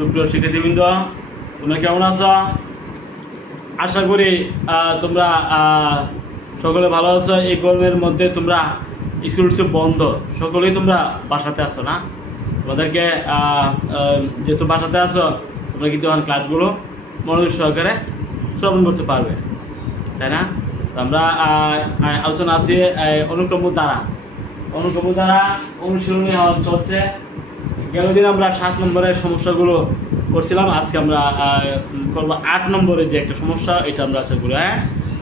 সুপ্রিয় শিক্ষার্থীবৃন্দ, তোমরা কেমন আছো? আশা করি তোমরা সকলে ভালো আছো। এই গরমের মধ্যে তোমরা স্কুল বন্ধ, সকলেই তোমরা বাসাতে আছো না? তোমাদেরকে যেহেতু বাসাতে আছো, তোমরা কিন্তু এখন ক্লাসগুলো মনোযোগ সহকারে শ্রবণ করতে পারবে, তাই না? আমরা আলোচনা আছি অনুক্রম দ্বারা অনুশীলনী চলছে। গেল দিন আমরা 7 নম্বরের সমস্যাগুলো করছিলাম, আজকে আমরা করবো 8 নম্বরের যে একটা সমস্যা, এটা আমরা আশা করি।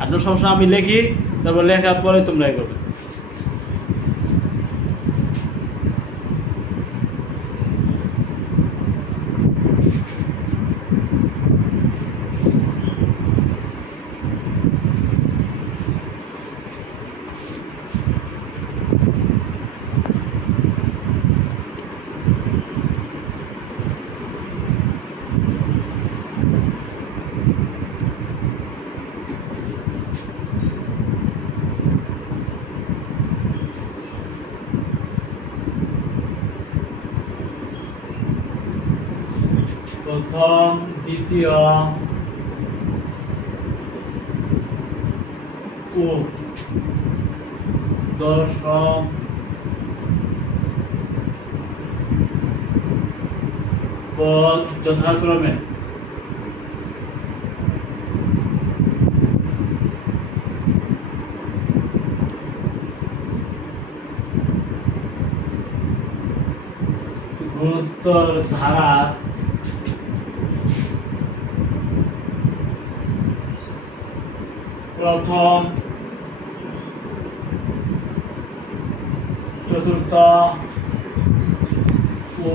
8 নম্বর সমস্যা আমি লিখি, তারপর লেখার পরে তোমরা এ করবে। প্রথম, দ্বিতীয় ও দশম পদ যথাক্রমে গুণোত্তর ধারা প্রথম, চতুর্থ ও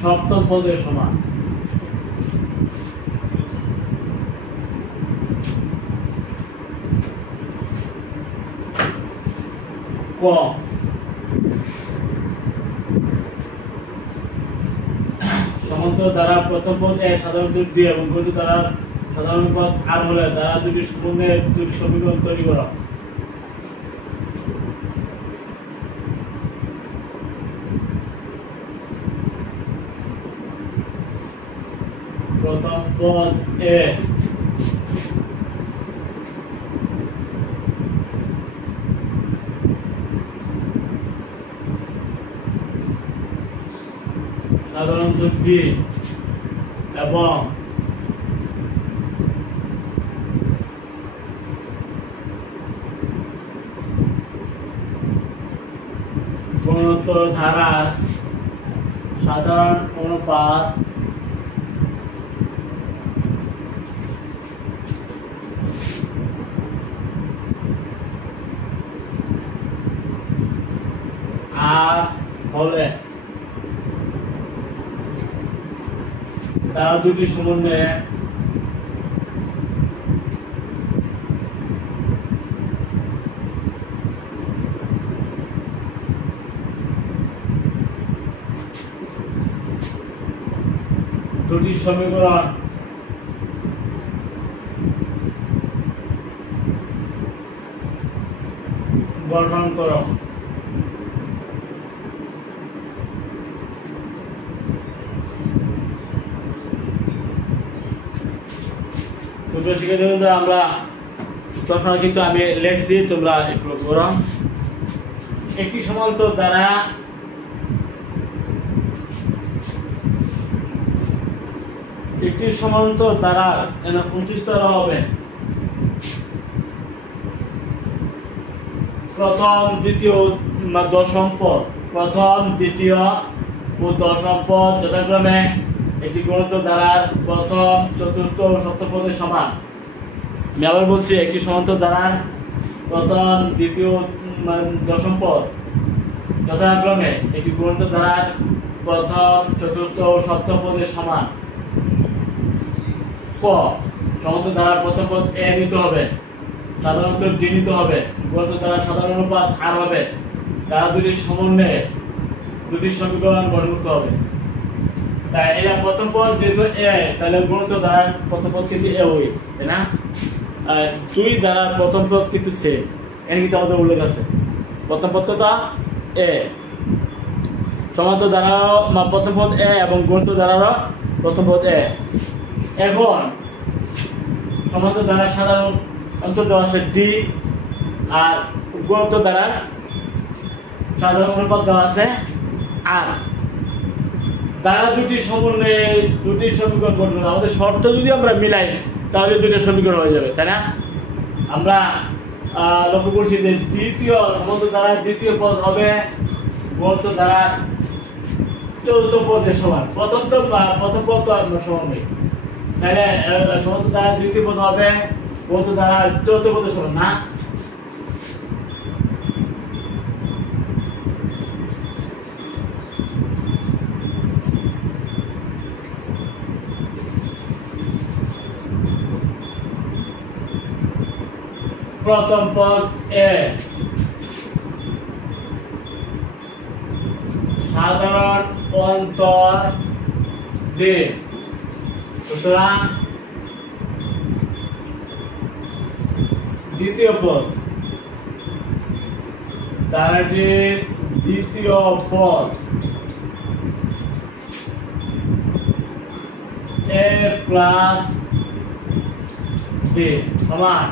সপ্তম পদের সমান। ক, সমান্তরাল দ্বারা প্রথম পদ এ সাধারণ রূপ দিয়ে এবং গতি দ্বারা সাধারণ পদ আর হলে দ্বারা দুটি সমন্বয়ে দুটি সমীকরণ তৈরি করা। প্রথম পদ এ সাধারণ রূপ দিয়ে এবং গুণোত্তর ধারার সাধারণ অনুপাত আর হলে তারা দুটি সমন্বয়ে দুটি সমীকরণ গঠন করো। আমরা প্রশ্ন কিন্তু আমি লিখছি, তোমরা একটু করো। একটি সমান্তরাল দ্বারা দ্বারা 29 দ্বারা হবে প্রথম, দ্বিতীয়, দশম পদ। প্রথম, দ্বিতীয় ও দশম পদ যথাক্রমে একটি গুণোত্তর ধারার প্রথম, চতুর্থ ও সপ্তম পদের সমান। আমি আবার বলছি, একটি সমান্তরাল ধারার প্রথম, দ্বিতীয়, দশম পদ যথাক্রমে একটি গুণোত্তর ধারার প্রথম, চতুর্থ ও সপ্তম পদের সমান। ক, সমান্তরাল ধারার প্রথম পদ এ নিতে হবে, সাধারণত ডি নিতে হবে, গুণোত্তর ধারার সাধারণ অনুপাত আর হবে, তারা দুটি সমন্বয়ে দুটি সমীকরণ গঠন করতে হবে। তাই এটা প্রথম পদ যেহেতু এ, তাহলে গুণোত্তর ধারার প্রথম পদ কিন্তু এ হই, তাই না? আর 2 ধারার প্রথম পদ কিন্তু সে, এর কিন্তু আমাদের উল্লেখ আছে। প্রথম পদ কত? এ। সমান্তর দ্বারারও প্রথম পদ এ এবং গুণিত দ্বারারও প্রথম পদ এ। এখন সমান্তর দ্বারার সাধারণ অন্তর দেওয়া আছে ডি, আর গুণিত দ্বারার সাধারণ অনুপাত দেওয়া আছে আর। দ্বারা দুটি সমন্বয়ে দুটি সমীকরণ গঠন। আমাদের শর্ত যদি আমরা মিলাই তাহলে দুটো সমীকরণ হয়ে যাবে, তাই না? আমরা লক্ষ্য করছি যে দ্বিতীয় সমান্তর দ্বারার দ্বিতীয় পদ হবে গুণিত দ্বারার চতুর্থ পদের সমান। প্রথম পদ তো আমরা সমান নেই, তাহলে সমান্তর দ্বারার দ্বিতীয় পদ হবে গুণিত দ্বারার চতুর্থ পদের সমান না? প্রথম পদ এ সাধারণ অন্তর ডি, সুতরাং দ্বিতীয় পদ দ্বারাটির দ্বিতীয় পদ এ প্লাস ডি সমান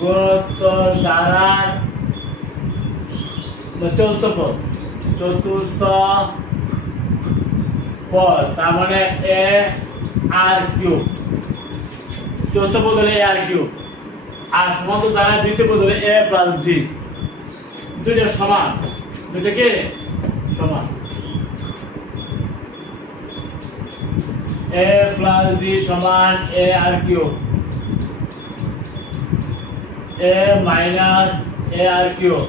গুণোত্তর দ্বারার চতুর্থ পদ, তার মানে এ আর কিউব। চতুর্থ পদ হলে এ আর কিউব, আর সমান্তর দ্বারার দ্বিতীয় পদ হলে এ প্লাস ডি। দুইটা সমান, দুইটা কি সমান। এ প্লাস ডি সমান A R cube, a minus a r cube।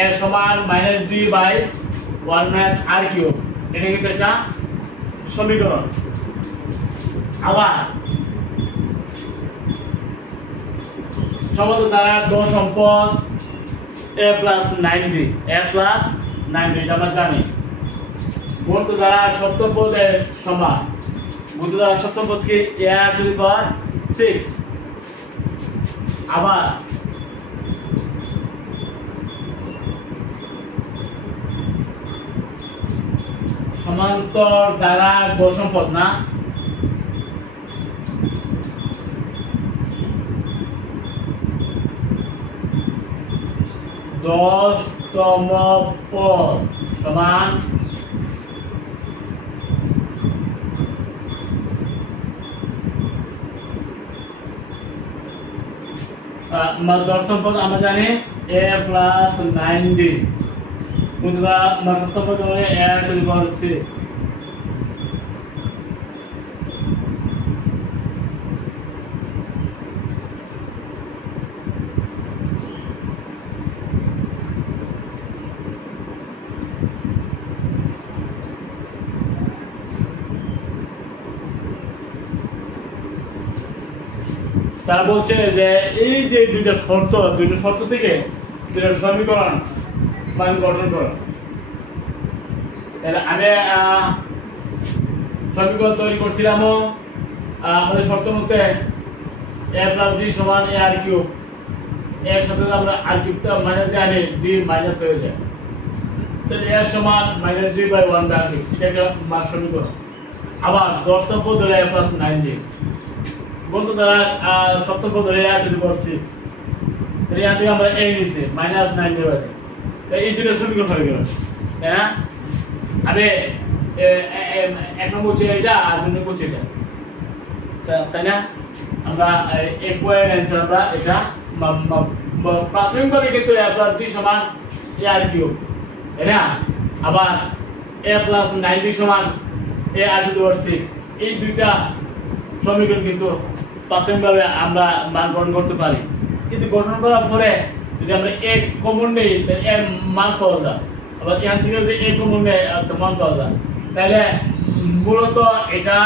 a সমান minus d by 1 minus r cube, এটা কিন্তু একটা সমীকরণ। আবার সমান্তর দ্বারা গড় সম্পদ a plus 9d, a plus 9d এটা আমরা জানি। গুণিত দ্বারা সপ্তম পদের সমান, গুণিত দ্বারা সপ্তম পদ কি a টু দি পাওয়ার 6। আবার সমান্তর দ্বারা গড় সম্পদ না, দশতম পদ সমান দশতম পদ আমরা জানি a প্লাস 9d, সপ্তম পদ মানে a টু দি পাওয়ার 6। তারা বলছে যে এই যে দুইটা শর্ত থেকে দুইটা সমীকরণ গঠন করো। তাহলে আমি সমীকরণ তৈরি করছিলাম আমাদের শর্ত মতে a প্লাস d সমান a আর কিউব, এর সাথে আমরা আর কিউবটা মাইনাস দিয়ে আনি d মাইনাস হয়ে যায়, তাহলে a সমান minus d by 1 by r cube, এটা একটা মান সমীকরণ। আবার দশতম পদ হলো a প্লাস 9d, গুণিত দ্বারা সপ্তম পদ হলো a টু দি পাওয়ার 6। তাহলে এখান থেকে আমরা a নিছি মাইনাস 9d বাই, তাই এই দুটো সমীকরণ হয়ে গেল, তাই না? আমি এক নম্বর হচ্ছে এটা আর দুই নম্বর হচ্ছে এটা, তাই না? আমরা এক পয়েন্ট অ্যান্সার আমরা এটা প্রাথমিকভাবে কিন্তু a প্লাস d সমান a আর কিউব, তাই না? আবার a প্লাস 9d সমান a আর টু দি পাওয়ার 6, এই দুইটা সমীকরণ কিন্তু প্রাথমিকভাবে আমরা মান গঠন করতে পারি। কিন্তু গঠন করার পরে যদি আমরা a কমন নেই তাহলে এর মান পাওয়া যায়, আবার এখান থেকে যদি a কমন নেই তো মান পাওয়া যায়। তাহলে মূলত এটা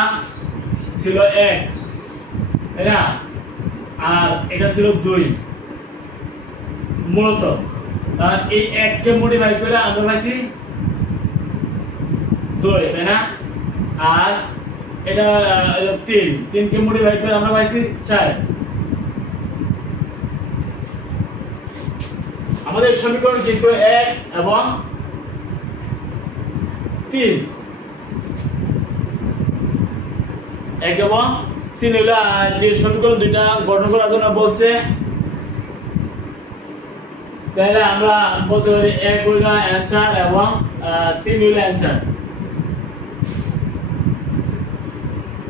ছিল 1, তাই না? আর এটা ছিল 2 মূলত। আর এই 1 কে মডিফাই করে আমরা পাইছি 2, তাই না? আর এটা 3 কে মডিফাই করে আমরা পাইছি 4। আমাদের সমীকরণ কিন্তু 1 এবং 3, 1 এবং 3 হলো যে সমীকরণ দুইটা গঠন করার জন্য বলছে, তাহলে আমরা বলতে পারি 1 হলো অ্যানসার এবং 3 হলো অ্যানসার।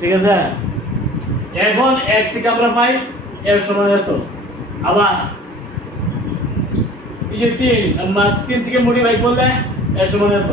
ঠিক আছে? এখন 1 থেকে আমরা পাই এর সমান এত। আবার এই যে 3 থেকে মডিফাই করলে এর সমান এত।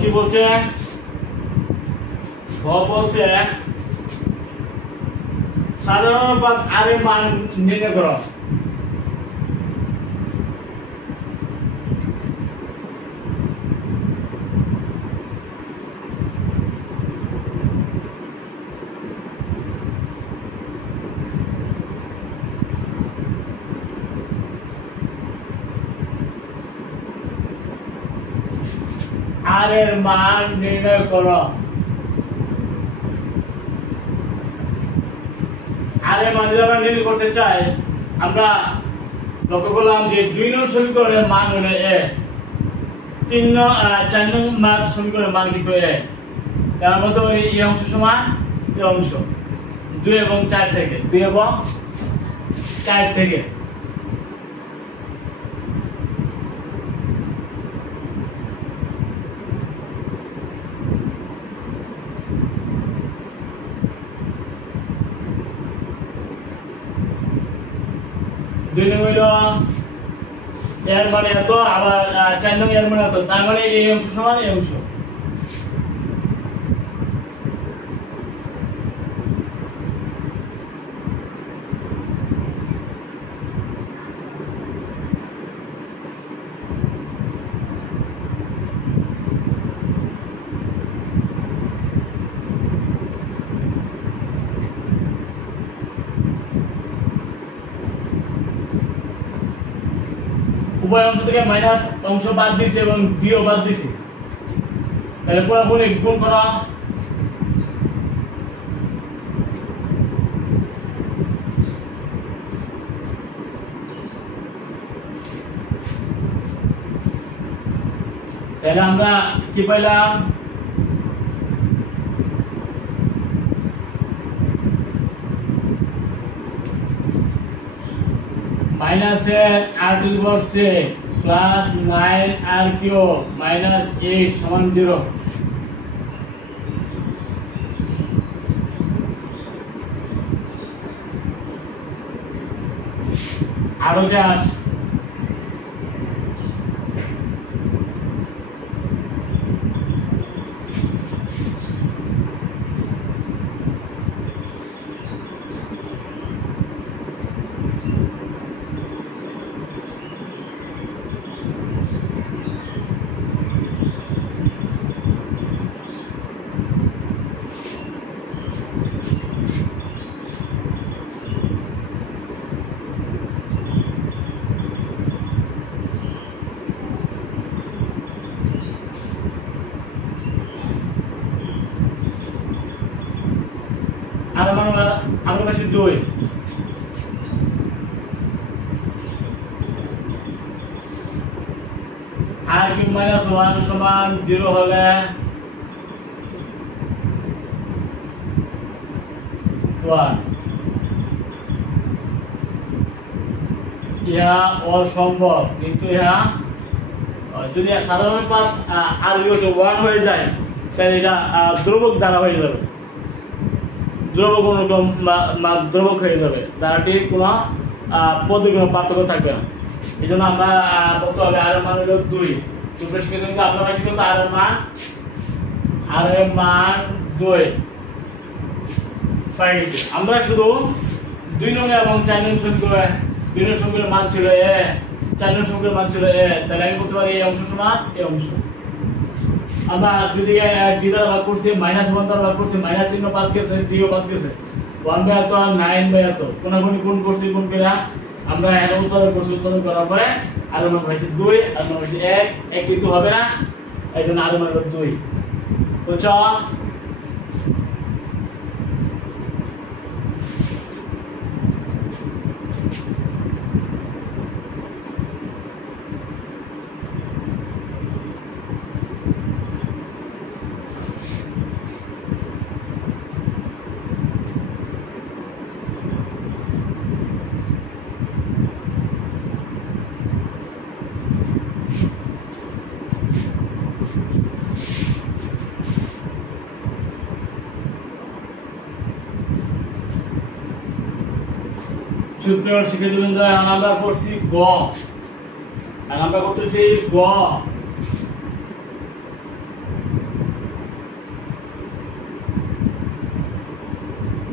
কি বলছে? বলছে সাধারণ অনুপাত আর এর মান নির্ণয় করো। আর এর মান নির্ণয় করো। আর এর মান যদি আমরা নির্ণয় করতে চাই, আমরা লক্ষ্য করলাম যে 2 নং সমীকরণের মান হলো a, 4 নং সমীকরণের মান কিন্তু a। তার মধ্যে এই অংশ সমান এই অংশ 2 এবং 4 থেকে, 2 এবং 4 থেকে। দুই নং হইল এর মানে এত, আবার 4 নং এর মানে এত, তার মানে এই অংশ সমান এই অংশ। উভয় অংশ থেকে মাইনাস অংশ বাদ দিয়েছে এবং ডিও বাদ দিয়েছে, তাহলে পুরোপুরি গুণ করা। তাহলে আমরা কি পাইলাম? Minus R to the power 6 plus 9 R cube minus 8 समान 0। आरो क्या আর আমরা পাশে 2 আর কিউব মাইনাস 1 সমান 0 হলে 1 ইহা অসম্ভব কিন্তু ইহা যদি সাধারণ পাত আর যদি 1 হয়ে যায় তাহলে এটা ধ্রুবক দ্বারা হয়ে যাবে ধ্রুবক অনুক্রম ধ্রুবক হয়ে যাবে দ্বারাটির কোনো পদের কোনো পার্থক্য থাকবে না এই জন্য আমরা বলতে হবে আর এর মান হলো 2 সুপ্রেশ কিন্তু আপনারা শিখুন আর এর মান 2 পাই গেছি আমরা শুধু 2 নং এবং 4 নং সমীকরণ 2 নং সমীকরণের মান ছিল a 4 নং সমীকরণের মান ছিল a তাহলে আমি বলতে পারি এই অংশ সমান এই অংশ আমরা যদি d দ্বারা ভাগ করছি -1 দ্বারা ভাগ করছি মাইনাস চিহ্ন বাদ গেছে d ও বাদ গেছে 1 বাই এত আর 9 বাই এত কোনাগুনি গুণ করছি গুণ করে আমরা এর উৎপাদন করছি উৎপাদন করার পরে আর মান হইছে 2 আর মান হইছে 1 1 কিন্তু হবে না এইজন্য আর মান হলো 2 বুঝছো সুপ্রিয় শিক্ষার্থীবৃন্দ এখন আমরা করছি গ এখন আমরা করতেছি গ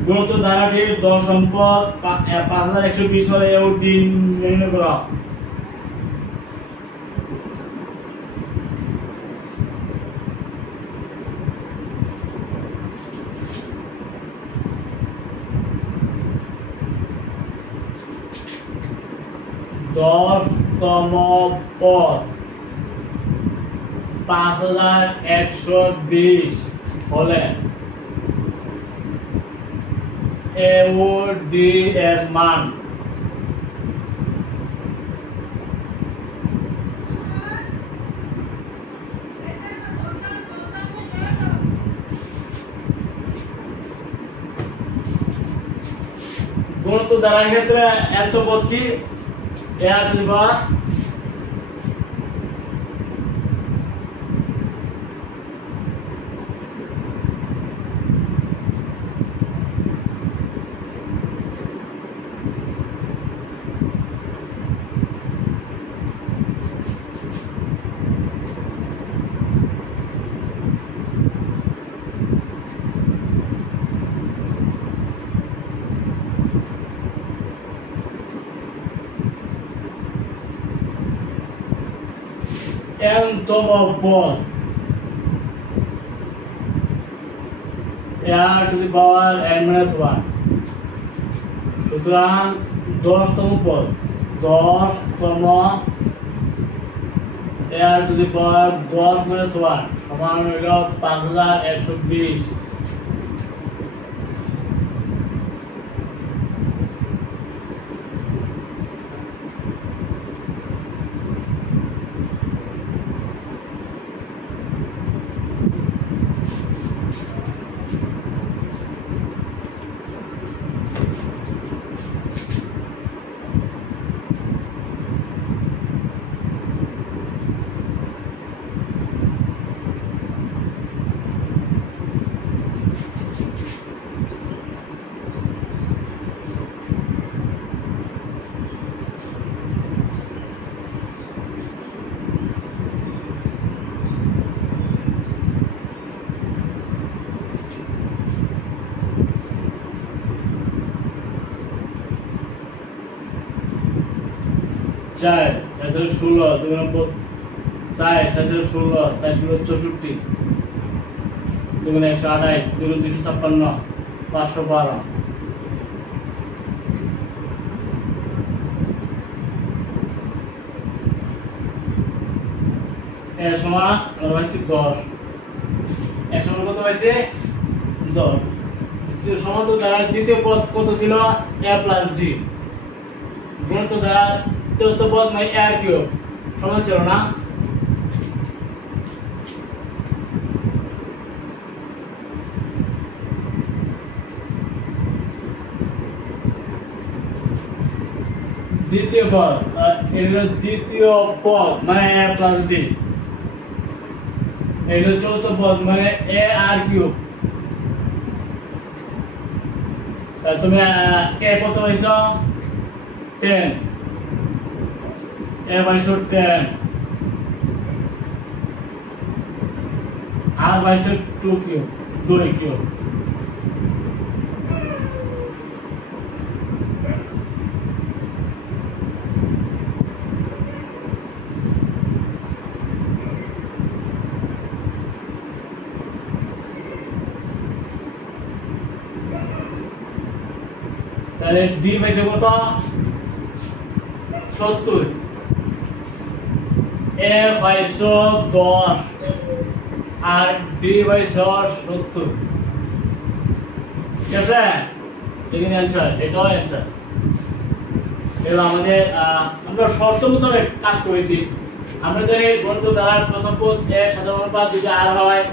গুণিত ধারাটির দশ সম্পদ 5120 হলে এও দিন নির্ণয় করা দশতম পদ 5120 হলে AOD এর মান গুণিত দ্বারার ক্ষেত্রে এত পদ কি এর লিভার n-তম পদ r to the power n-1 সুতরাং 10তম পদ 10তম r to the power 10 - 1 সমান হইল 5120 4 7 16 2 নম্বর 4 7 16 4 64 2 128 2 256 512 এর সমান আমরা পাইছি 10 এর সমান কত পাইছে 10 সমান্তর দ্বারা দ্বিতীয় পদ কত ছিল a প্লাস d গুণিত দ্বারা চতুর্থ পদ মানে a কিউব সমান ছিল না দ্বিতীয় পদ এটা দ্বিতীয় পদ মানে a প্লাস d এটা চতুর্থ পদ মানে a r কিউব তুমি a কত পাইছো 10 a পাইছো 10 r পাইছো 2 কিউব 2 কিউব তাহলে d পাইছে কত 70 a পাইছো 10 আর d পাইছো 70 ঠিক আছে এখানে অ্যানসার এটাও অ্যানসার এবার আমাদের আমরা শর্ত মোতাবেক কাজ করেছি আমরা জানি গণিত দ্বারা প্রথম পদ a সাধারণ অনুপাত যদি r হয়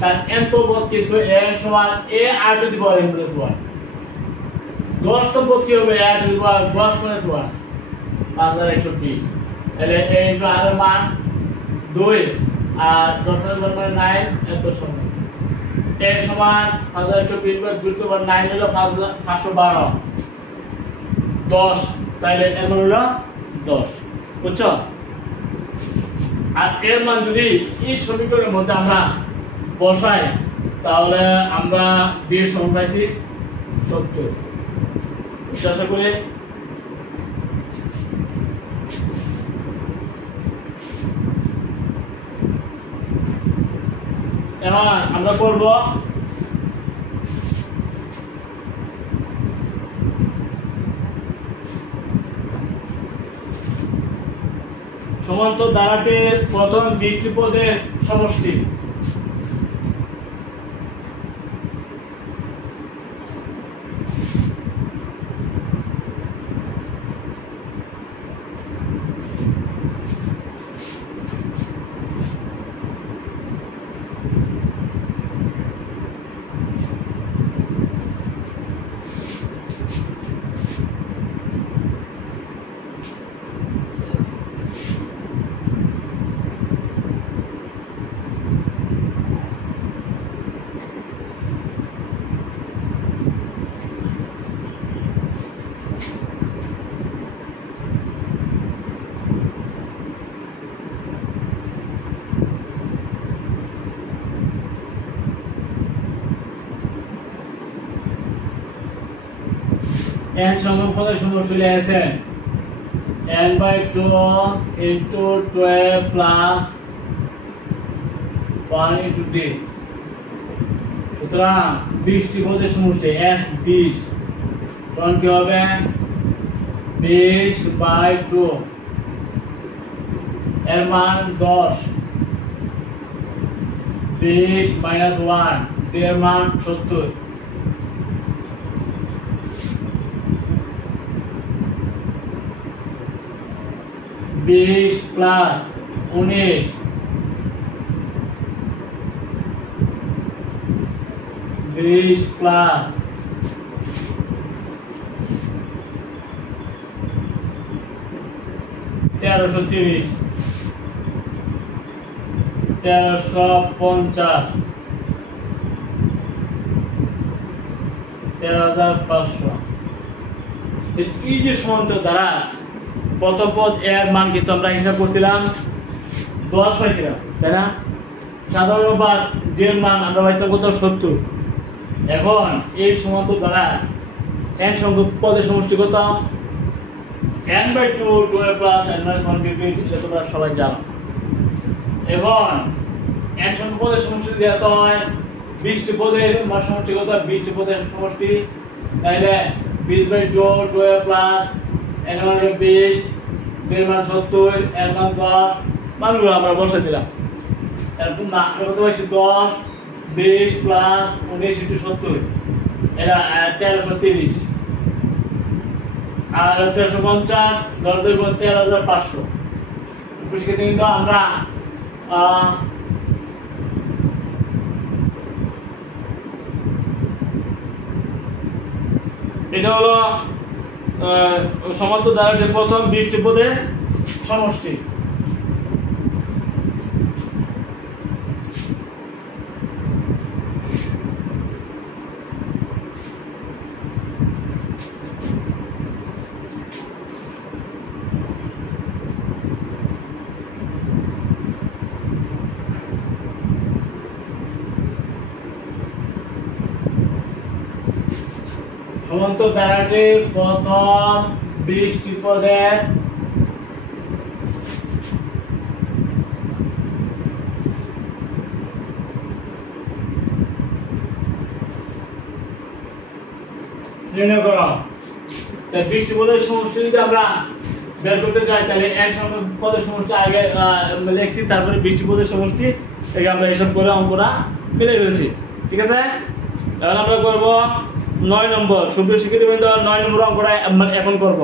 তার nth পদ কিন্তু n সমান a r to the power n plus 1 10 পদ কি হবে a two the power 10 minus 1 5120 তাহলে a ইনটু r এর মান 2 আর 10 মাইনাস 1 মানে 9 এত সমান a সমান 5120 বাই 2 টু পাওয়ার 9 হলো 512 10 তাহলে এর মান হলো 10 বুঝছো আর এর মান যদি এই সমীকরণের মধ্যে আমরা বসাই তাহলে আমরা দিয়ে সমান পাইছি 70 আশা করি এখন আমরা করব সমান্তর দ্বারাটির প্রথম 20টি পদের সমষ্টি n সংখ্যক পদের সমষ্টি লিখেছেন n/2 into 12 plus 1 into d সুতরাং 20টি পদের সমষ্টি s 20 তখন কি হবে 20/2 এর মান 10 20 minus 1 এর মান 70 20 plus 19 20 plus 1330 1350 13500 এই যে সমান্তর দ্বারা প্রথম পদ এর মান কিন্তু আমরা হিসাব করছিলাম 10 পাইছিলাম তাই না সাধারণ অনুপাত d এর মান আমরা পাইছিলাম কত 70 এখন এই সমান্তর দ্বারা n সংখ্যক পদের সমষ্টি কত n/2 2 প্লাস n-1 এটা তোমরা সবাই জানো এখন n সংখ্যক পদের সমষ্টি দেওয়া তো হয় 20টি পদের সমষ্টি কত 20টি পদের সমষ্টি তাহলে 20/2 2 প্লাস n-1 20 এর মান 70 এর মান 10 মানগুলো আমরা বসাই দিলাম এরকম না কত হইছে 10 20 প্লাস 19 * 70 এটা 1330 আর 1350 ধরতে 13500 উপস্থিতি কিন্তু আমরা এটা হলো সমান্তর দ্বারা প্রথম 20 ত্রিভুজের সমষ্টি। সমান্তর দ্বারাটি প্রথম 20 ত্রিভুজের নির্ণয় করো। 20 ত্রিভুজের সমষ্টি যদি আমরা বের করতে চাই তাহলে n সংখ্যক পদের সমষ্টি আগে লিখছি, তারপরে 20 ত্রিভুজের সমষ্টি থেকে আমরা হিসাব করে অঙ্কটা মিলে ফেলছি। ঠিক আছে, এখন আমরা করব 9 নম্বর। সুপ্রিয় শিক্ষার্থীবৃন্দ, 9 নম্বর অঙ্কটা এখন করব।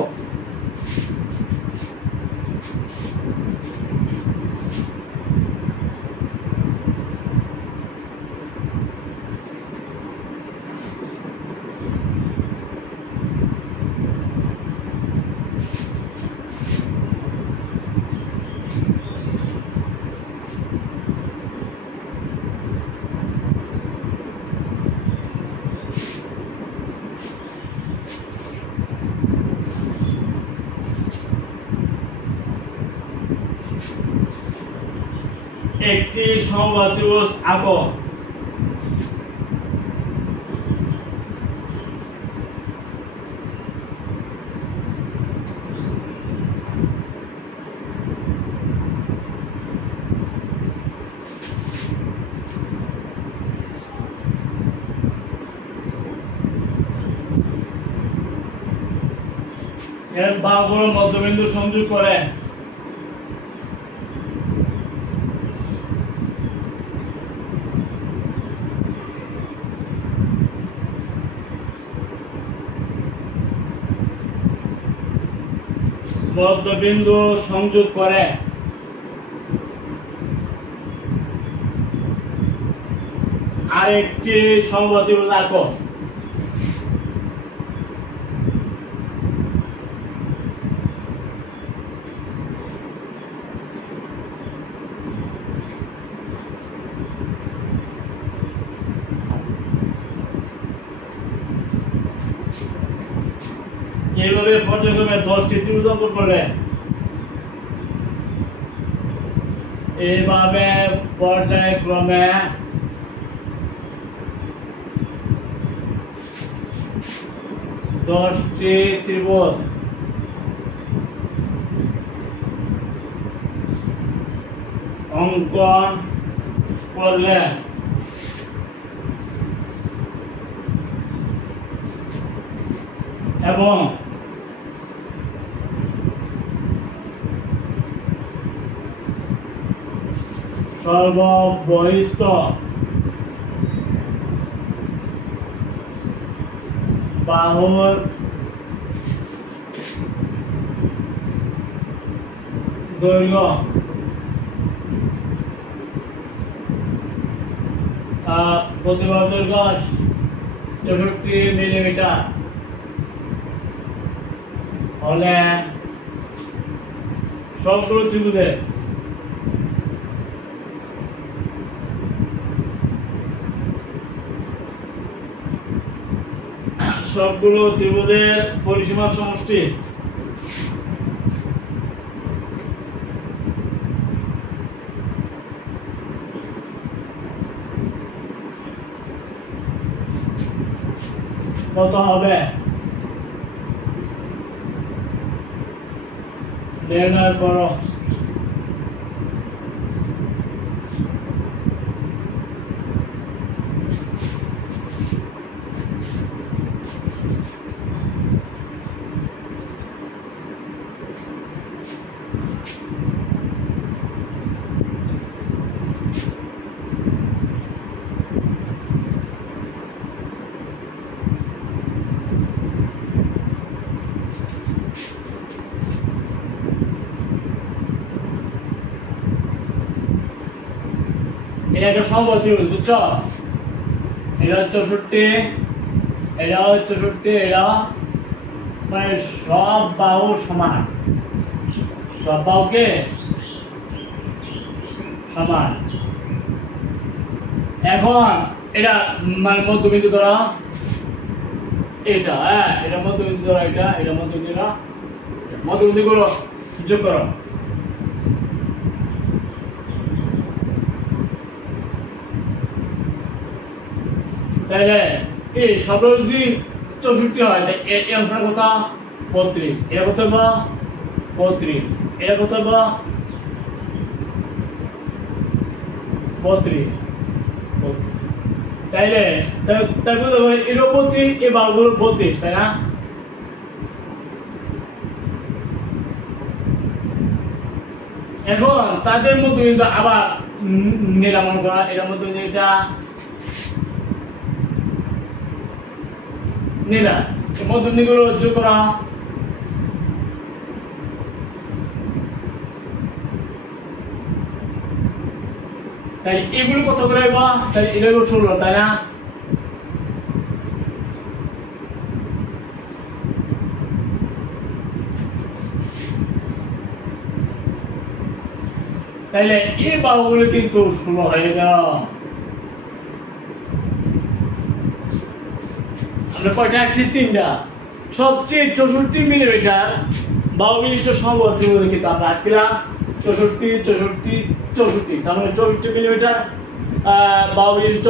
একটি সমবাহু ত্রিভুজ আঁকো। এর বাহুগুলো মধ্যবিন্দু সংযোগ করে মধ্যবিন্দু সংযোগ করে আরেকটি সমবাহু ত্রিভুজ আঁকো। এইভাবে পর্যায়ক্রমে 10টি ত্রিভুজ অঙ্কন করলে এইভাবে পর্যায়ক্রমে 10টি ত্রিভুজ অঙ্কন করলে এবং সর্ববহিস্থ বাহুর দৈর্ঘ্য 64 মিলিমিটার হলে সবগুলো ত্রিভুজের পরিসীমার সমষ্টি কত হবে নির্ণয় করো। এটা একটা সমবাহু ত্রিভুজ, বুঝছো? এটা 64, এটা 64, এটা মানে সব বাহু সমান, সব বাহুকে সমান। এখন এটা মানে মধ্যবিন্দু ধরো এটা, হ্যাঁ এটা মধ্যবিন্দু ধরো, এটা মধ্যবিন্দু ধরো, মধ্যবিন্দু গুলো যোগ করো। তাহলে এই সব যদি 64 হয় তাই এই অংশটা কত? 32। এটা কত হবে? 32। এটা কত হবে? 32। তাইলে তারপরে এর 32, এই বাহুগুলো 32, তাই না? এখন তাদের মধ্যে কিন্তু আবার নিলাম মনে করা, এটার মধ্যে এটা নিলা, মধ্যবিন্দুগুলো যোগ করা। তাই এগুলো কত করে হইব? তাই এটা হইব 16, তাই না? তাইলে এই বাহুগুলো কিন্তু 16 হয়ে গেল। আমরা কয়টা আঁকছি? 3টা। সবচেয়ে 64 মিলিমিটার বাহু বিশিষ্ট সমবাহু ত্রিভুজ কিন্তু আমরা আঁকছিলাম 64, 64, 64, তার মানে 64 মিলিমিটার বাহু বিশিষ্ট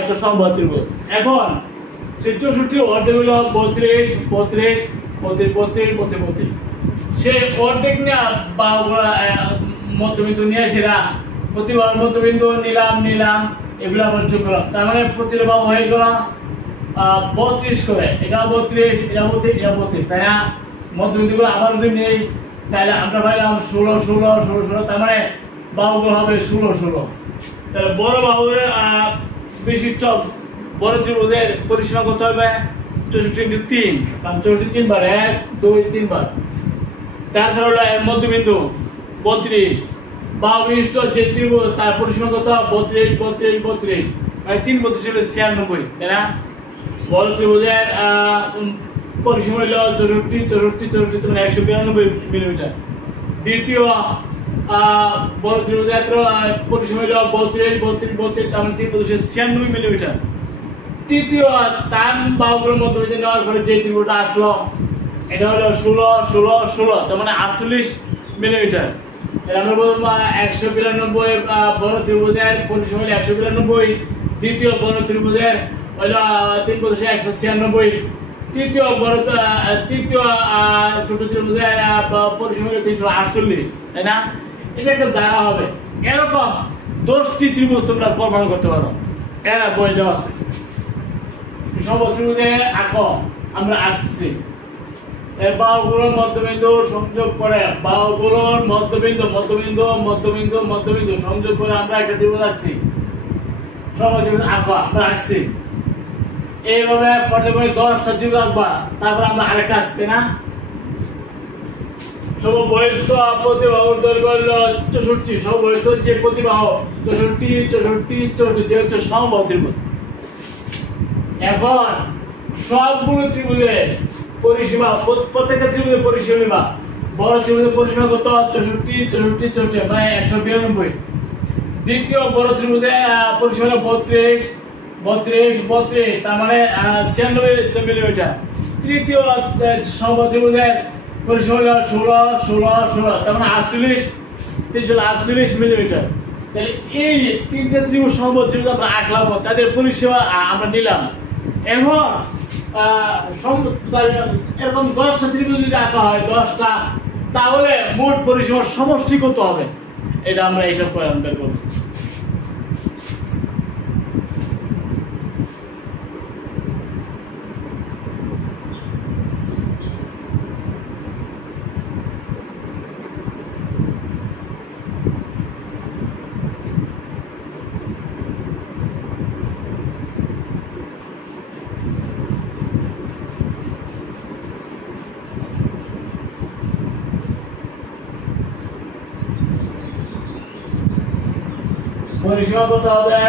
একটা সমবাহু ত্রিভুজ। এখন সেই 64 অর্ধেক হলো 32, 32, 32, 32, 32। সেই অর্ধেক নিয়ে বাহুগুলো মধ্যবিন্দু নিয়ে সেরা প্রতি বাহুর মধ্যবিন্দু নিলাম, এগুলো আবার যোগ করলাম, তার মানে প্রতিটা বাহু হয়ে গেল 32 করে। এটা 32, এটা 32, এটা 32, তাই না? মধ্যবিন্দুগুলো আবার যদি নেই তাহলে আমরা পাইলাম 16, 16, 16, 16, তার মানে বাহুগুলো হবে 16, 16। তাহলে বড় বাহুর বিশিষ্ট বড় ত্রিভুজের পরিসীমা কত হবে? 64 × 3, কারণ 64 3 বার, 1 2 3 বার। তারপর হলো মধ্যবিন্দু 32, বাহু বিশিষ্ট যে ত্রিভুজ তার পরিসীমা কত? 32, 32, 32, মানে 3 32 হলো 96, তাই না? বড় ত্রিভুজের পরিসীমা হলো 64, 64, 64, মানে 192 মিলিমিটার। দ্বিতীয় বড় ত্রিভুজের পরিসীমা হলো 32, 32, 32, তার মানে 3 96 মিলিমিটার। তৃতীয় তার বাহুগুলোর মধ্যবিন্দু নেওয়ার পরে যে ত্রিভুজটা আসলো এটা হলো 16, 16, 16, তার মানে 48 মিলিমিটার। আমরা বলবো 192 বড় ত্রিভুজের পরিসীমা হলো 192, দ্বিতীয় বড় ত্রিভুজের হলো 3 196, তৃতীয় ছোট ত্রিভুজের পরিসীমা হলো 348, তাই না? এটা একটা দ্বারা হবে। এরকম 10টি ত্রিভুজ তোমরা কল্পনা করতে পারো, এরা বই দেওয়া আছে। সমবাহু ত্রিভুজে আঁকো, আমরা আঁকছি। বাহুগুলোর মধ্যবিন্দু সংযোগ করে, বাহুগুলোর মধ্যবিন্দু সংযোগ করে আমরা একটা ত্রিভুজ আঁকছি। সমবাহু ত্রিভুজ আঁকো, আমরা আঁকছি। এইভাবে পর্যায়ক্রমে 10টা ত্রিভুজ আঁকবা, তারপর আমরা আরেকটা আঁকছি, না? সমবয়স্ক প্রতিবাহুর দৈর্ঘ্য হলো 64, সমবয়স্ক যে প্রতিবাহু 64, 64, 64, যে হচ্ছে সমবাহু ত্রিভুজ। এখন সবগুলো ত্রিভুজের পরিসীমা, প্রত্যেকটা ত্রিভুজের পরিসীমা নিবা। বড় ত্রিভুজের পরিসীমা কত? 64, 64, 64, মানে 192। দ্বিতীয় বড় ত্রিভুজের পরিসীমা হলো 32, 32, 32, তার মানে 96 মিলিমিটার। তৃতীয় সমবাহু ত্রিভুজের পরিসীমা হলো 16, 16, 16, তার মানে 48, 348 মিলিমিটার। তাহলে এই তিনটা ত্রিভুজ সমবাহু ত্রিভুজ আমরা আঁকলাম, তাদের পরিসীমা আমরা নিলাম। এখন এরকম 10টা ত্রিভুজ যদি আঁকা হয় 10টা, তাহলে মোট পরিসীমার সমষ্টি কত হবে? এটা আমরা এইসব করে বের করব। পরিসীমা কত হবে?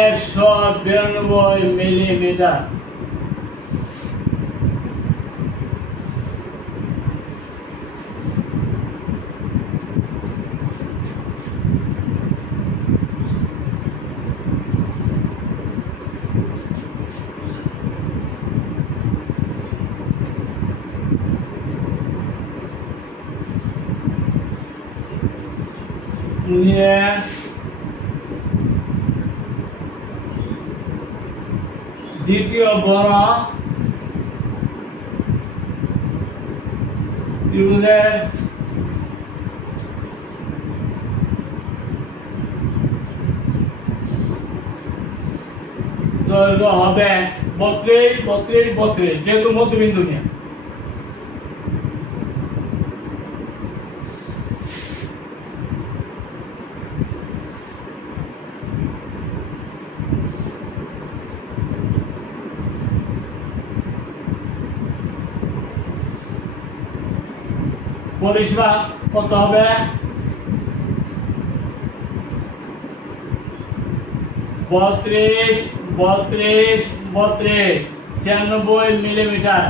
192 মিলিমিটার। দ্বিতীয় বড় ত্রিভুজের দৈর্ঘ্য হবে 32 32 32, যেহেতু মধ্যবিন্দু নিয়ে। পরিসীমা কত হবে? 32 32 32, 96 মিলিমিটার।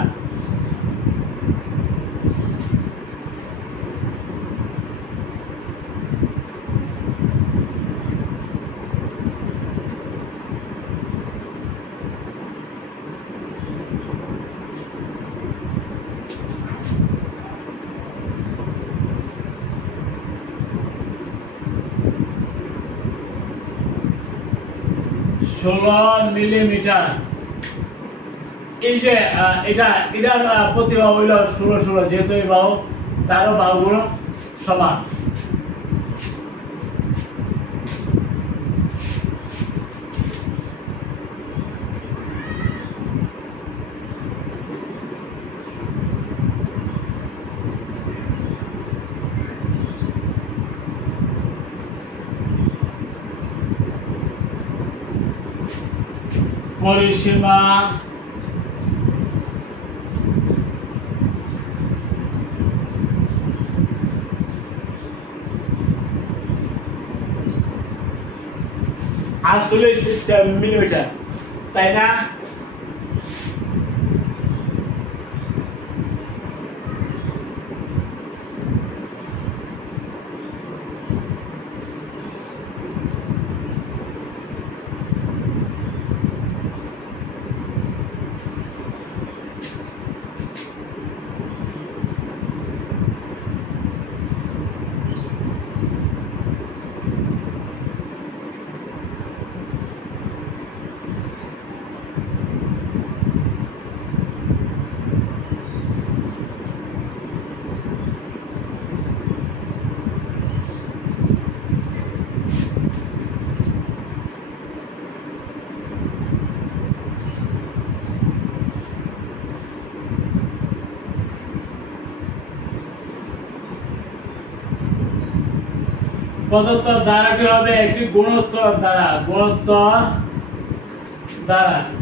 মিলিমিটার। এই যে এটার প্রতিবাহু হইল 16 যেহেতু এই বাহু তারও বাহুগুলো সমান। পরিসীমা আসলে মিলিমিটার, তাই না? প্রদত্ত ধারাটি হবে একটি গুণোত্তর দ্বারা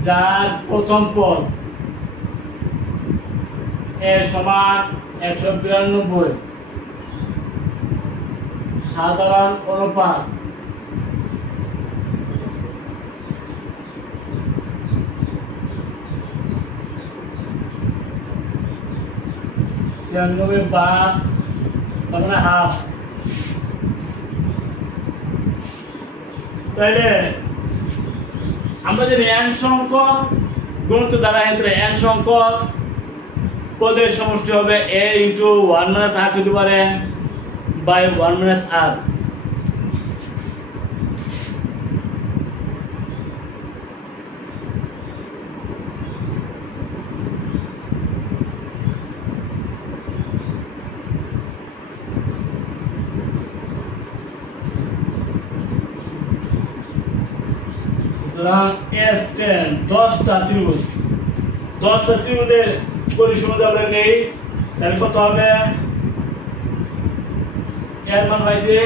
যার প্রথম পদ a সমান 192, সাধারণ অনুপাত বা মানে হাফ। তাহলে আমরা যদি n সংখ্যক গুণোত্তর দ্বারা n সংখ্যক পদের সমষ্টি হবে a × 1 - r to the power n by 1 - r। S10 10টা ত্রিভুজের পরিসীমা আমরা নেই, তাহলে কত হবে? এর মান পাইছে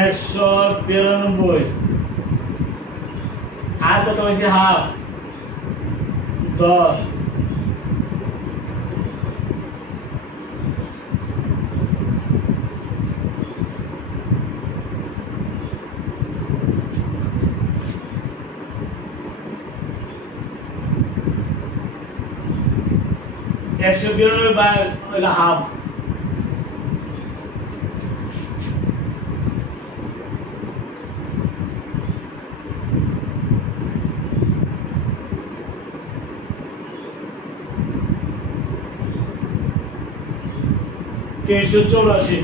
192, আর কত পাইছে? হাফ 10, 192 ভাগ হলো হাফ। তিনশো চৌরাশি।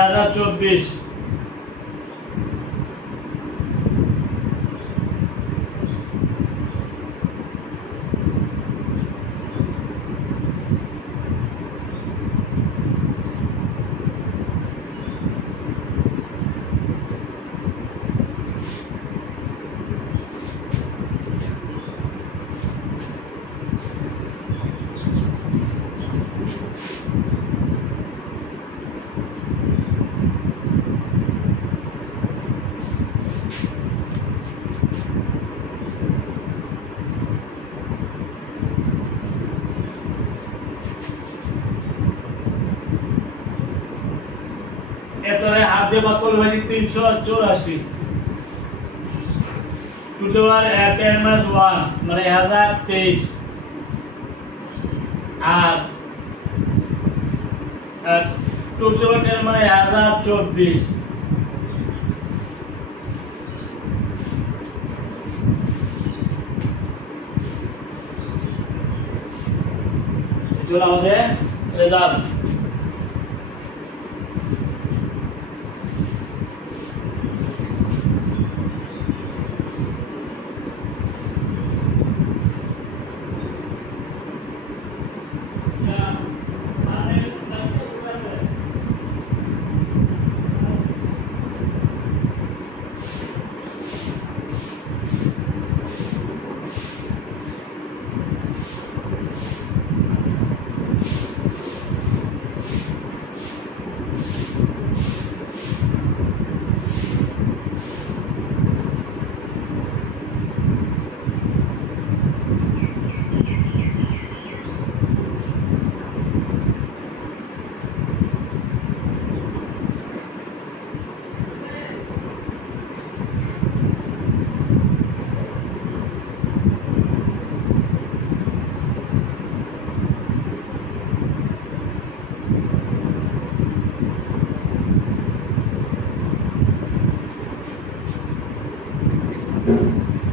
হাজার 24। এতরে হাফ দিয়ে ভাগ করলে হয় 384 টু দ্য পাওয়ার 10 - 1 মানে 1023 আর টু দ্য পাওয়ার 10 মানে 1024। এটা আমাদের রেজাল্ট।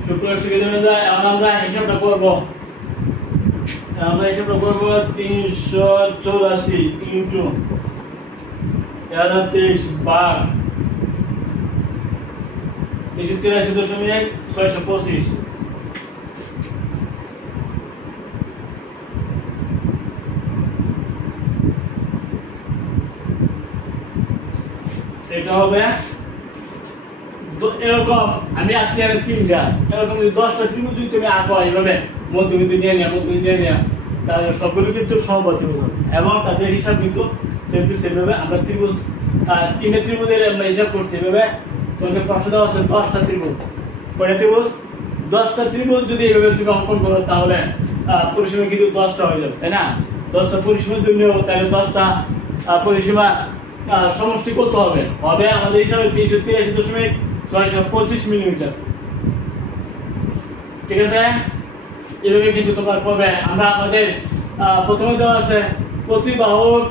শুক্র শিখে যায়। এখন আমরা হিসাবটা করব। আমরা হিসাবটা করব 384 ইনটু 1023 ভাগ 383.625। এটা হবে এরকম। আমি আছি আর 3টা এরকম 10টা ত্রিভুজ যদি তুমি আঁকো এইভাবে মধ্যবিন্দু নিয়ে নিয়ে তাহলে সবগুলো কিন্তু সমবাহু ত্রিভুজ হবে এবং তাদের হিসাব কিন্তু সেম টু সেম হবে। আমরা ত্রিভুজ তিনটা ত্রিভুজের আমরা হিসাব করছি এইভাবে। তোমাদের প্রশ্ন দেওয়া আছে 10টা ত্রিভুজ। কয়টা ত্রিভুজ? 10টা ত্রিভুজ যদি এইভাবে তুমি অঙ্কন করো তাহলে পরিসীমা কিন্তু 10টা হয়ে যাবে, তাই না? 10টা পরিসীমা যদি নেব তাহলে 10টা পরিসীমা সমষ্টি কত হবে? হবে আমাদের হিসাবে 383.625 মিলিমিটার। ঠিক আছে, এভাবে কিন্তু তোমরা করবে। আমরা আমাদের প্রথমে দেওয়া আছে প্রতি বাহুর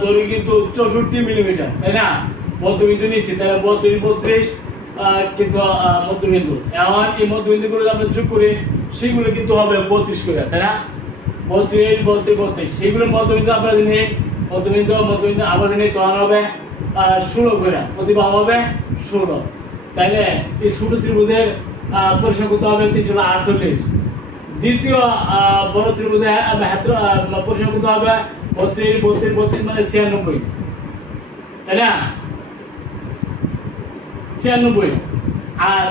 দৈর্ঘ্য কিন্তু 64 মিলিমিটার, তাই না? মধ্যবিন্দু নিচ্ছি তাহলে 32 কিন্তু মধ্যবিন্দু। এখন এই মধ্যবিন্দুগুলো আমরা যোগ করি সেগুলো কিন্তু হবে 32 করে, তাই না? 32 সেগুলো মধ্যবিন্দু আমরা নিই মধ্যবিন্দু আবার নিই তখন হবে 16 করে, প্রতি বাহু হবে 16। তাইলে এই ছোট ত্রিভুজের পরিসীমা কত হবে? 348। দ্বিতীয় বড় ত্রিভুজের পরিসীমা কত হবে? 32 মানে 96, তাই না? 96। আর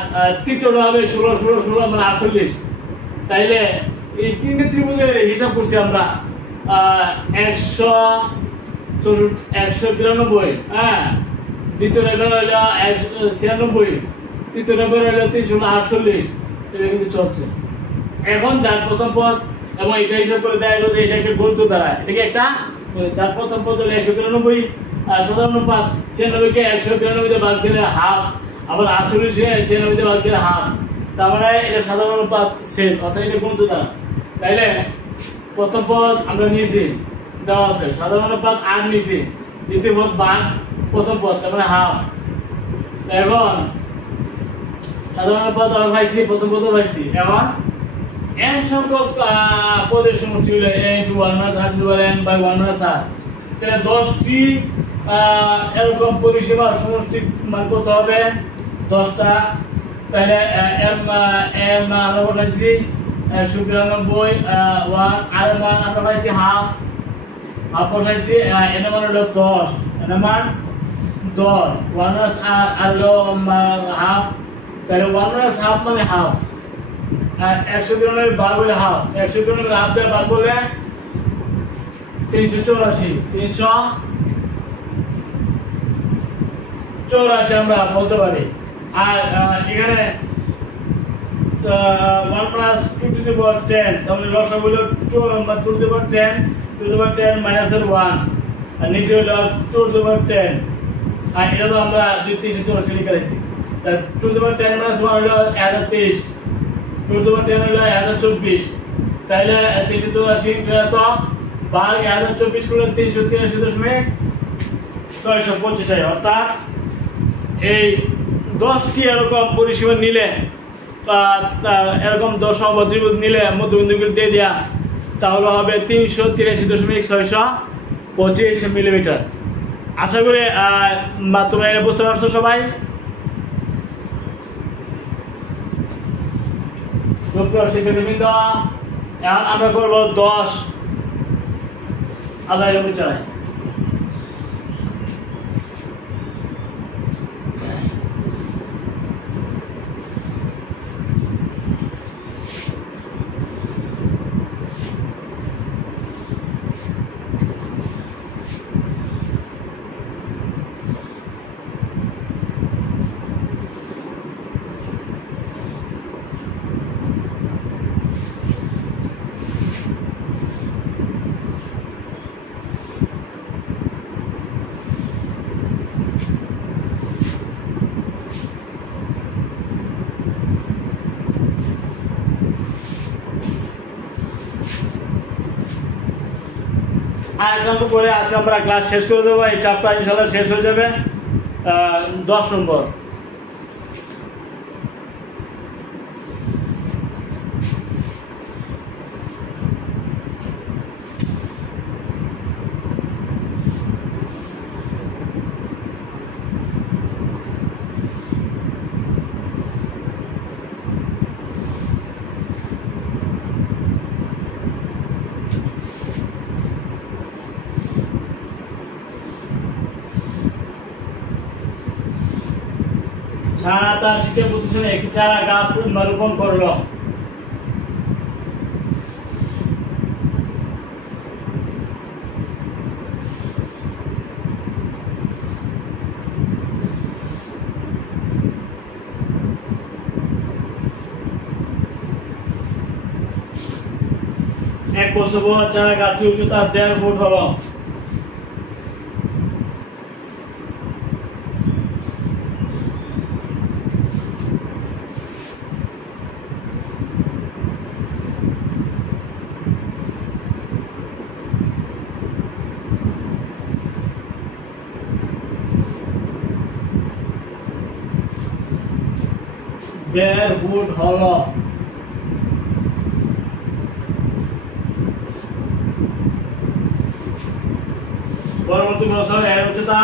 তৃতীয়টা হবে 16 মানে 48। তাইলে এই তিনটে ত্রিভুজের হিসাব করছি আমরা 192। হ্যাঁ, দ্বিতীয় রেখার হলো 96, তৃতীয় রেখার হলো 348। এটা কিন্তু চলছে। এখন যার প্রথম পদ এবং এটা হিসাব করে দেখা গেল যে এটা একটা গুণিত দ্বারা, এটাকে একটা তার প্রথম পদ হলো 192 সাধারণ অনুপাত 96 কে 192 দিয়ে ভাগ দিলে হাফ, আবার 48 কে 96 দিয়ে ভাগ দিলে হাফ, তার মানে এটা সাধারণ অনুপাত সেম, অর্থাৎ এটা গুণিত দ্বারা। তাইলে প্রথম পদ আমরা নিয়েছি দেওয়া আছে, সাধারণ অনুপাত 8 নিয়েছি, দ্বিতীয় পদ ভাগ প্রথম পদ, তার মানে হাফ। এখন সাধারণ অনুপাত আমরা পাইছি, প্রথম পদ পাইছি। এখন n সংখ্যক পদের সমষ্টি হলো n * 1 - n / 1 - r। তাহলে 10টি এরকম পরিসীমার সমষ্টির মান কত হবে? 10টা। তাহলে m আমরা বসাইছি 192, 1 আর এর মান আমরা পাইছি হাফ বসাইছি, n এর মান হলো 10, n এর মান 10, 1 আর হলো হাফ। তাহলে 1 হাফ মানে হাফ, 192 ভাগ হলে হাফ, 192 হাফ দিয়ে ভাগ করলে 384 আমরা বলতে পারি। আর এখানে 1 + 2 to the power 10, তাহলে লসাগু হলো 2 to the power 10 minus 1, আর নিচে হলো 2 to the power 10। আর এটা তো আমরা 384 লিখে রাখছি। তাহলে 2 to the power 10 minus 1 হলো 1023, 2 to the power 10 হলো 1024। তাহলে 384 তো ভাগ 1024 করলে 383.625 হয়। অর্থাৎ এই 10টি এরকম পরিসীমা নিলে এরকম 10 সমবাহু ত্রিভুজ নিলে মধ্যবিন্দুগুলো দিয়ে দেয়া, তাহলে হবে 383.625 মিলিমিটার। আশা করি তোমরা এটা বুঝতে পারছো সবাই। শিক্ষার্থীবৃন্দ, এখন আমরা করবো 10। আমরা এরকম চালাই। আর একটু পরে আজকে আমরা ক্লাস শেষ করে দেবো, এই চ্যাপ্টার ইনশাআল্লাহ শেষ হয়ে যাবে 10 নম্বর। তার শিক্ষা প্রতিষ্ঠানে একটি চারা গাছ রোপণ করলো। এক বছর পর চারা গাছটি উচ্চতা 1.5 ফুট হলো। দেড় ফুট হলো। পরবর্তী বছর এর উচ্চতা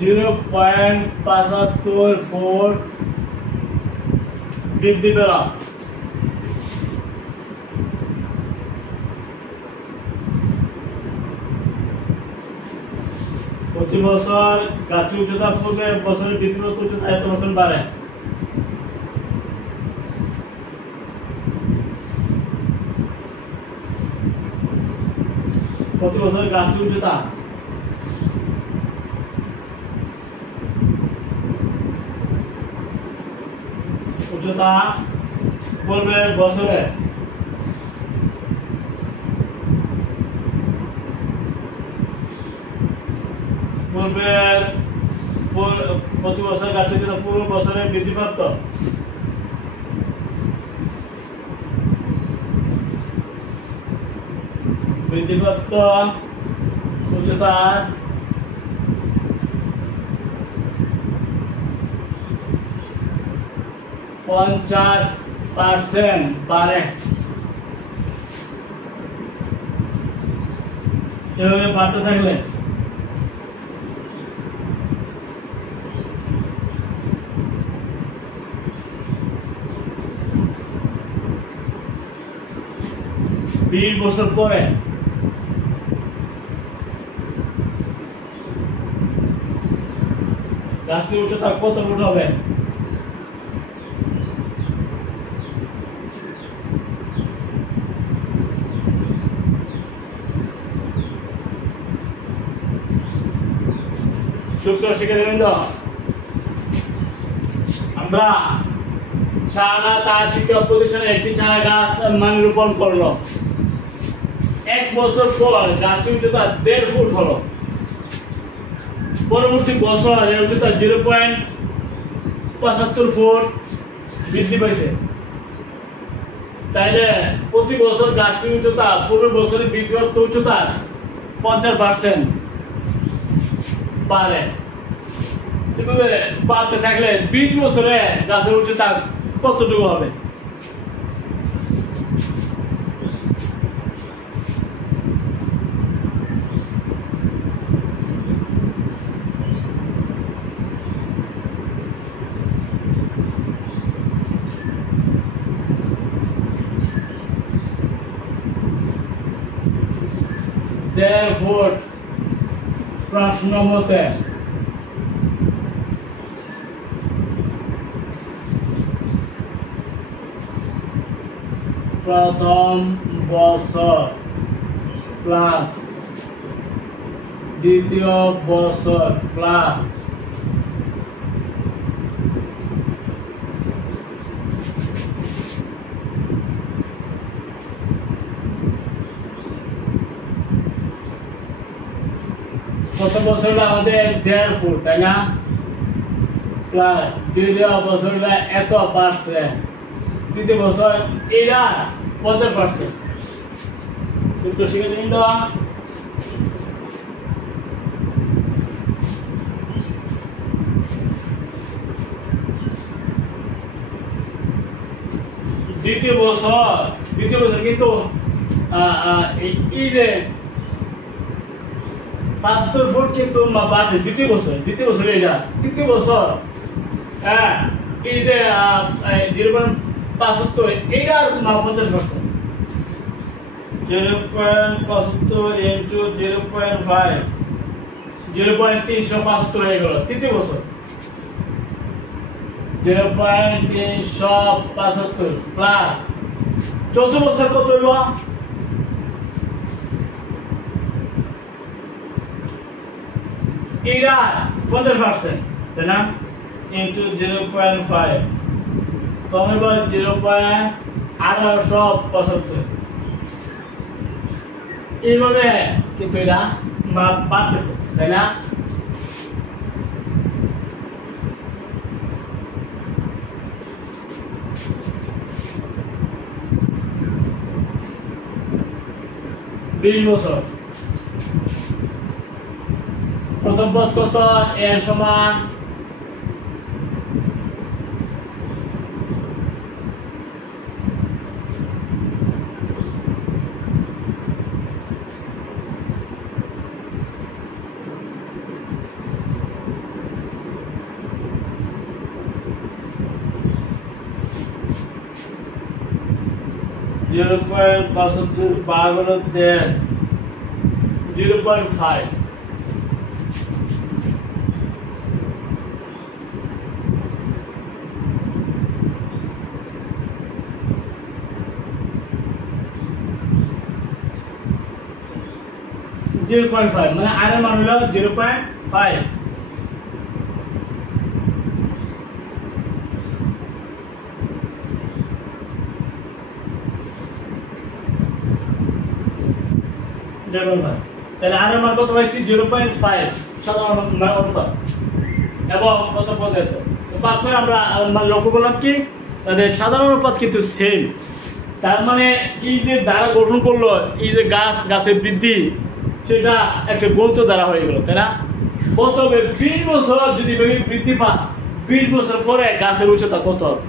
0.75 বৃদ্ধি পেল। প্রতি বছর গাছের উচ্চতা পূর্বে বছরের বৃদ্ধিপ্রাপ্ত উচ্চতা এত বছর বাড়ে। প্রতি বছর গাছের উচ্চতা উচ্চতা বলবে বছরে বলবে প্রতি বছর গাছের উচ্চতা পুরো বছরে বৃদ্ধিপ্রাপ্ত উচ্চতার 50% বাড়ে। এভাবে বাড়তে থাকলে বিশ বছর পরে গাছটির উচ্চতা কত ফুট হবে? শিক্ষার্থীবৃন্দ, আমরা চারা তার শিক্ষা প্রতিষ্ঠানে একটি চারা গাছ রোপণ করলো। 1 বছর পর গাছটির উচ্চতা 1.5 ফুট হলো। পরবর্তী বছর এর উচ্চতা 0.75 ফুট বৃদ্ধি পাইছে। তাইলে প্রতি বছর গাছটির উচ্চতা পূর্বের বছরের বৃদ্ধিপ্রাপ্ত উচ্চতার 50% বাড়ে। এভাবে বাড়তে থাকলে 20 বছরে গাছের উচ্চতা কতটুকু হবে? Therefore, প্রশ্ন মতে প্রথম বছর প্লাস দ্বিতীয় বছর প্লাস প্রথম বছর হলো আমাদের 1.5 ফুট, তাই না? প্লাস দ্বিতীয় বছর হলো এত বাড়ছে, তৃতীয় বছর এটা 50%। সূত্র শিখে দিন তো। দ্বিতীয় বছর কিন্তু এই যে 75 ফুট কিন্তু বাড়ছে দ্বিতীয় বছর এটা তৃতীয় বছর। হ্যাঁ, এই যে 0.75 এইটা 50%। 0.75 into 0.5 0.375 হয়ে গেল তৃতীয় বছর। 0.375 প্লাস চতুর্থ বছর কত হইব? এটা 50%, তাই না? into 0.5 কমে 0.1875। এইভাবে কিন্তু এটা বাড়তেছে, তাই না? বিশ বছর প্রথম পদ কত? এর সমান (0.75 দেন 0.5 0.5 মানে আর এর মান হলো 0.5। 0.5 তাহলে r এর মান কত পাইছি 0.5 সাধারণ অনুপাত এবং কত পদে তো বাদ করে আমরা লক্ষ্য করলাম কি তাদের সাধারণ অনুপাত কিন্তু সেম তার মানে এই যে দ্বারা গঠন করলো এই যে গাছের বৃদ্ধি সেটা একটা গণিত দ্বারা হয়ে গেল তাই না কত হবে 20 বছর যদি বৃদ্ধি পায় 20 বছর পরে গাছের উচ্চতা কত হবে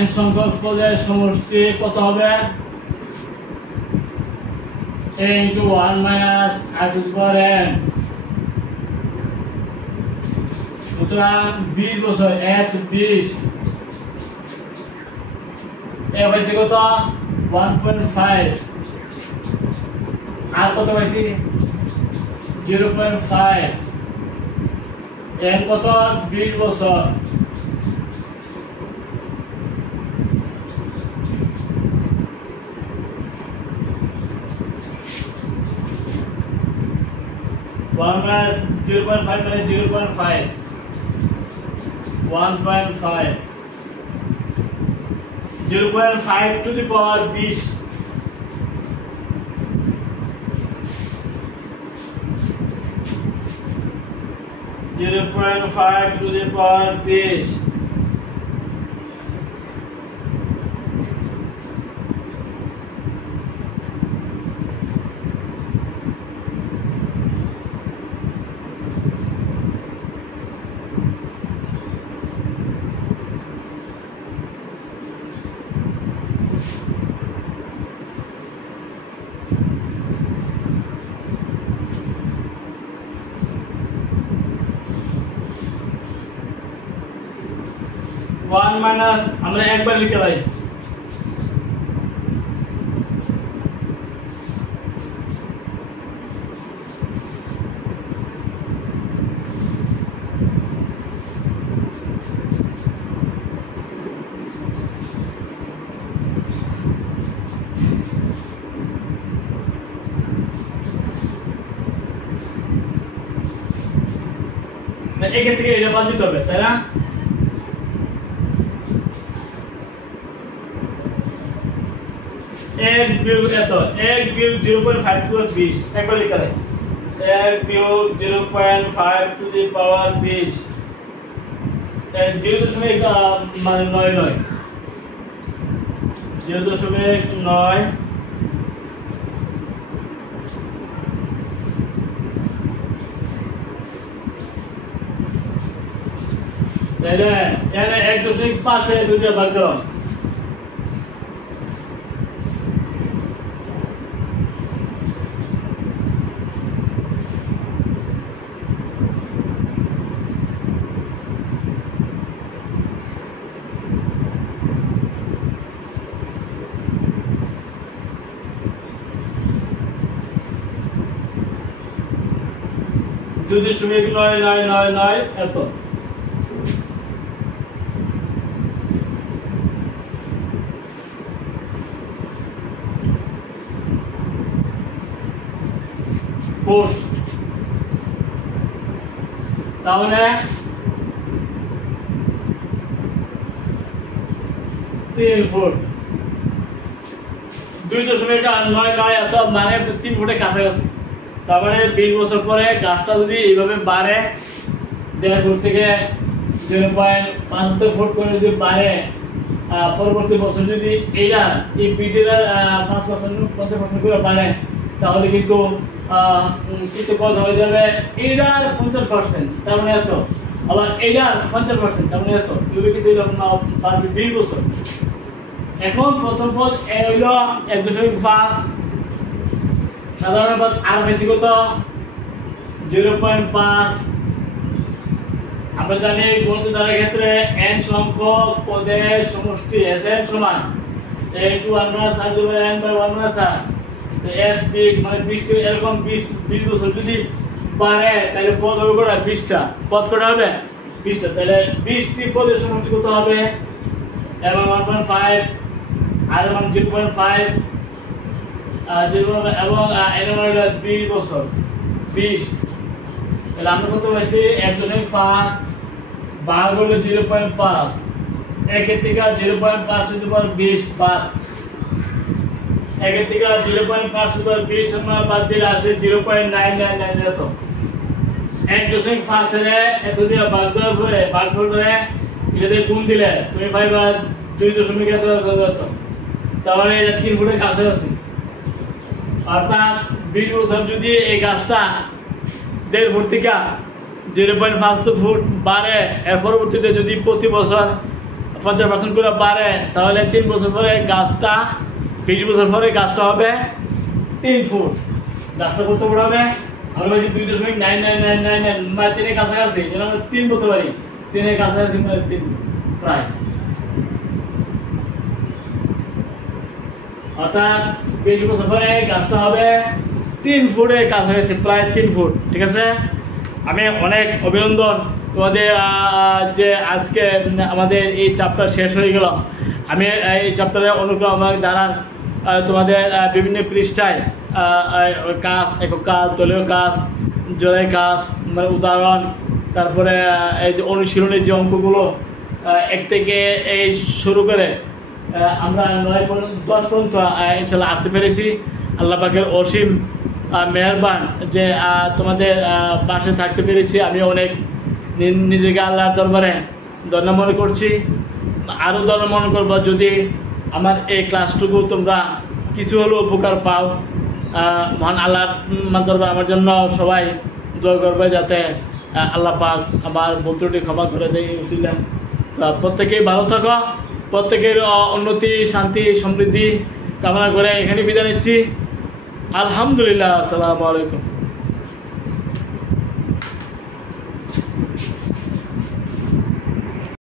n সংখ্যক পদের সমষ্টি কত হবে a into 1 minus r to the power n সুতরাং 20 বছর s 20 a হয়েছে কত 1.5 আর কত হয়েছে 0.5 n কত 20 বছর One minus 0.5 minus 0.5 1.5 0.5 to the power 20 0.5 to the power 20 1 minus আমরা একবার লিখে লাই এখান থেকে এটা বাদ দিতে হবে তাই না एक बियोग एतो एक बियोग 0.5 टू 20 একবার লিখা রাখ এক বিয়োগ 0.5 টু দি পাওয়ার 20 এক 0.9 মানে 9 0.9 তাহলে এখানে 1.5 এ দুটো ভাগ দাও যদি সুমিক 9 এত ফুট তাহলে 3 ফুট 2.9 এত মানে 3 ফুটের কাছাকাছি তার মানে 20 বছর পরে গাছটা যদি এইভাবে বাড়ে 1.5 ফুট থেকে 0.75 ফুট করে যদি বাড়ে পরবর্তী বছর যদি এইটা এই পিটিটা 5% 50% করে বাড়ে তাহলে কিন্তু কত হয়ে যাবে এইটার 50% তার মানে এত আবার এইটার 50% তার মানে এত এগুলো কিন্তু এরকম বাড়বে 20 বছর এখন প্রথম পদ এ হইল 1.5 সাধারণ অনুপাত আর বেশি কত 0.5 আমরা জানি গণিত দ্বারা ক্ষেত্রে n সংখ্যক পদের সমষ্টি Sn সমান a into 1 minus r divided n by 1 minus r S 20 মানে 20 এরকম 20 বছর যদি বাড়ে তাহলে পদ হবে কটা 20টা পদ কটা হবে 20টা তাহলে 20টি পদের সমষ্টি কত হবে এবং 1.5 আর 0.5 এবং এর মানে 20 বছর 20 তাহলে আমরা কত পাইছি 1.5 ভাগ হলো 0.5 একের থেকে 0.5 টু দি পাওয়ার 20 বাদ একের থেকে 0.5 টু দি পাওয়ার 20 আমরা বাদ দিলে আসে 0.999 এত 1.5 এর এত দিয়ে ভাগ দেওয়ার পরে ভাগফল করে এটা দিয়ে গুণ দিলে তুমি পাইবা 2.1 এত তাহলে এটা 3 ফুটের কাছে আছে অর্থাৎ 20 বছর যদি এই গাছটা 1.5 ফুট থেকে 0.5 ফুট বাড়ে এর পরবর্তীতে যদি প্রতি বছর 50% করে বাড়ে তাহলে 3 বছর পরে গাছটা 20 বছর পরে গাছটা হবে 3 ফুট গাছটা কত বড় হবে আমরা বলছি 2.9999 মানে 3 এর কাছাকাছি যেন আমরা 3 বলতে পারি 3 এর কাছাকাছি মানে 3 প্রায় অর্থাৎ 20 বছর পরে গাছটা হবে 3 ফুটের কাছাকাছি প্রায় 3 ফুট ঠিক আছে আমি অনেক অভিনন্দন তোমাদের যে আজকে আমাদের এই চ্যাপ্টার শেষ হয়ে গেল আমি এই চ্যাপ্টারে অনুক্রম আমার দ্বারা তোমাদের বিভিন্ন পৃষ্ঠায় কাজ একক কাজ দলীয় কাজ জোড়াই কাজ মানে উদাহরণ তারপরে এই যে অনুশীলনের যে অঙ্কগুলো 1 থেকে এই শুরু করে আমরা 9-10 পর্যন্ত ইনশাআল্লাহ আসতে পেরেছি আল্লাহ পাকের অসীম মেহেরবান যে তোমাদের পাশে থাকতে পেরেছি আমি অনেক নিজেকে আল্লাহর দরবারে ধন্য মনে করছি আরও ধন্য মনে করবো যদি আমার এই ক্লাসটুকু তোমরা কিছু হলেও উপকার পাও মহান আল্লাহর দরবার আমার জন্য সবাই দোয়া করবে যাতে আল্লাহ পাক আমার বলতুটি ক্ষমা করে দিলেন তো প্রত্যেকেই ভালো থাকো প্রত্যেকের উন্নতি শান্তি সমৃদ্ধি কামনা করে এখানে বিদায় নিচ্ছি আলহামদুলিল্লাহ আসসালামু আলাইকুম